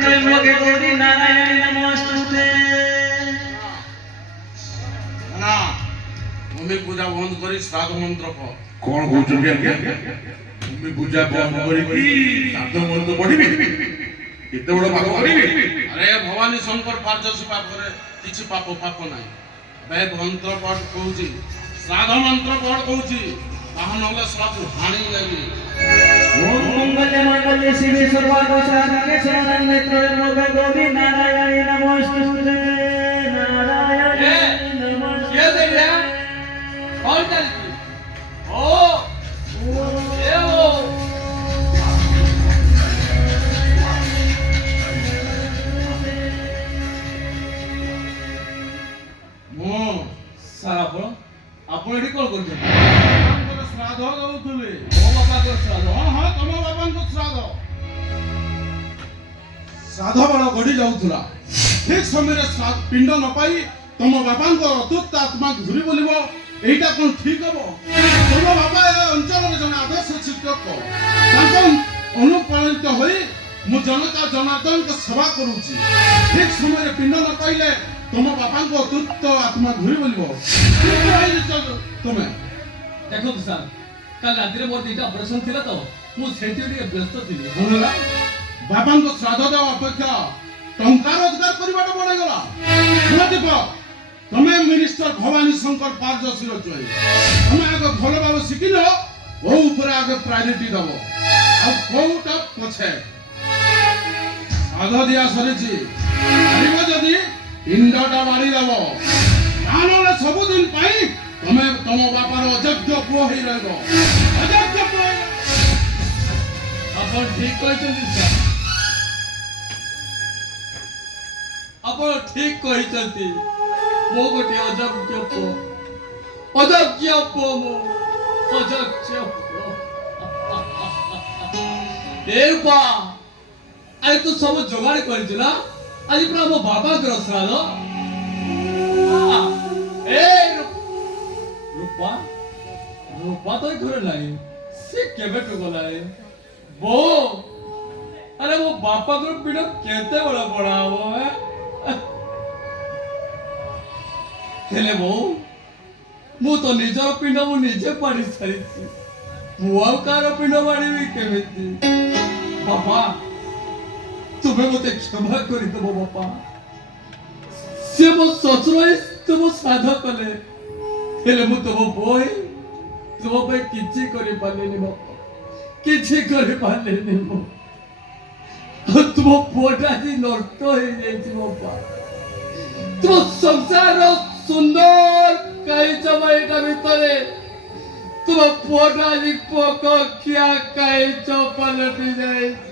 ত্রয়ম্বকে গৌরী নারায়ণী নমস্তুতে। না ভূমি পূজা বন্ধ করি শ্রাদ্ধ মন্ত্র পড়। কোন কହୁଛନ୍ତି ଆଜ୍ଞା ଭୂମି ପୂଜା ବନ୍ଦ କରିକି ଶ୍ରାଦ୍ଧ ମନ୍ତ୍ର ପଢିବି ଏତେ ବଡ ପାପ କରିବି? আরে ভবানী শঙ্কর পার্যসী পাপরে কিছু পাপ পাপ নাই। বে মন্ত্র পড় কହୁছি শ্রাদ্ধ মন্ত্র পড় কହୁছি তাহা নহলে শ্রাদ্ধ হানি যাবি। ওম মঙ্গলে মঙ্গলে শিবে সর্বার্থ সাধকে শরণে ত্রয়ম্বকে গৌরী নারায়ণী নমস্তুতে। নারায়ণী নমস্তুতে। ये देख रहा कौन चलती ओ ये वो ମୁଁ सारा ଆପଣ ଆପଣ ଏଠି କଣ କରୁଛନ୍ତି? ବାପାଙ୍କର ଶ୍ରାଦ୍ଧ ଦଉଥିଲି। ମୋ ବାପାଙ୍କର ଶ୍ରାଦ୍ଧ ହଁ ହଁ ତମ ବାପାଙ୍କ ଶ୍ରାଦ୍ଧ। ଶ୍ରାଦ୍ଧ ବେଳ ଗଡି ଯାଉଥିଲା ଠିକ ସମୟରେ ପିଣ୍ଡ ନ ପାଇ ତମ ବାପାଙ୍କ ଅତୁପ୍ତ ଆତ୍ମା ଘୁରି ବୁଲିବ এইটা কোন ঠিক হব? ତମ ବାପା ଏ ଅଞ୍ଚଳରେ ଜଣେ ଆଦର୍ଶ ଶିକ୍ଷକ। ତାଙ୍କ ଅନୁପ୍ରାଣିତ ହୋଇ ମୁଁ ଜନତା ଜନାର୍ଦ୍ଦନଙ୍କ ସେବା କରୁଛି। ଠିକ ସମୟରେ ପିଣ୍ଡ ନ ପାଇଲେ ତମ ବାପାଙ୍କ ଅତୁପ୍ତ ଆତ୍ମା ଘୁରି ବୁଲିବ। ତମେ ଦେଖନ୍ତୁ ସାର୍ କାଲି ରାତିରେ ମୋର ଦିଟା ଅପରେସନ ଥିଲା ତ ମୁଁ ସେଇଠି ଟିକେ ବ୍ୟସ୍ତ ଥିଲି। କଣ ହେଲା? ବାପାଙ୍କ ଶ୍ରାଦ୍ଧ ଦେବା ଅପେକ୍ଷା ଟଙ୍କା ରୋଜଗାର କରିବାଟା ବଢିଗଲା। ଦୀପ ତମେ ମିନିଷ୍ଟର ଭବାନୀ ଶଙ୍କର ପାରଦର୍ଶୀର ଚଏସ। ତମେ ଆଗ ଭଲ ଭାବେ ଶିଖିଲ ଓ ଉପରେ ଆଗ ପ୍ରାୟୋରିଟି ଦବ ଆଉ କୋଉଟା ପଛେ। ଶ୍ରାଦ୍ଧ ଦିଆ ସରିଛି ପାରିବ ଯଦି ପିଣ୍ଡଟା ବାଢି ଦବ ନହେଲେ ସବୁଦିନ ପାଇଁ ତମେ ତମ ବାପାର ଅଯୋଗ୍ୟ ପୁଅ ହେଇ ରହିବ। ଅଯୋଗ୍ୟ ପୁଅ ଆପଣ ଠିକ କହିଛନ୍ତି ସାର୍ ଆପଣ ଠିକ କହିଛନ୍ତି ମୁଁ ଗୋଟେ ଅଯୋଗ୍ୟ ପୁଅ ମୁଁ ଅଯୋଗ୍ୟ ପୁଅ। ଏ ରୂପା ଆଜି ତୁ ସବୁ ଯୋଗାଡ଼ କରିଛୁ ନା? ଆଜି ପୁରା ମୋ ବାବାଙ୍କର ଶ୍ରାଦ୍ଧ। ଏ ରୂପା ରୂପା ତ ଘରେ ନାହିଁ ସେ କେବେଠୁ ଗଲାଣି? ବୋଉ ଆରେ ମୋ ବାପାଙ୍କର ପିଠ କେତେବେଳେ ବଢା ହବ? ହେଲେ ବୋଉ ମୁଁ ତ ନିଜର ପିଣ୍ଡ ମୁଁ ନିଜେ ପାଡ଼ି ସାରିଛି। ମୁଁ ଆଉ କାହାର ପିଣ୍ଡ ପାଡ଼ିବି କେମିତି? ବାପା ତୁମେ ମତେ କ୍ଷମା କରିଦେବ ବାପା। ସେ ମୋ ଶ୍ୱଶୁର ହିଁ ତୁମ ଶ୍ରାଦ୍ଧ କଲେ ହେଲେ ମୁଁ ତୁମ ପୁଅ ହିଁ ତୁମ ପାଇଁ କିଛି କରିପାରିଲିନି ବାପା, କିଛି କରିପାରିଲିନି। ମୁଁ ତୁମ ପୁଅଟା ଆଜି ନଷ୍ଟ ହେଇଯାଇଛି ବାପା। ତୁମ ସଂସାରର ସୁନ୍ଦର କାଇଚ ବାଇଟା ଭିତରେ ତୁମ ପୁଅଟା ଆଜି ପୋକ ଖିଆ କାଇଚ ପାଲଟି ଯାଇଛି।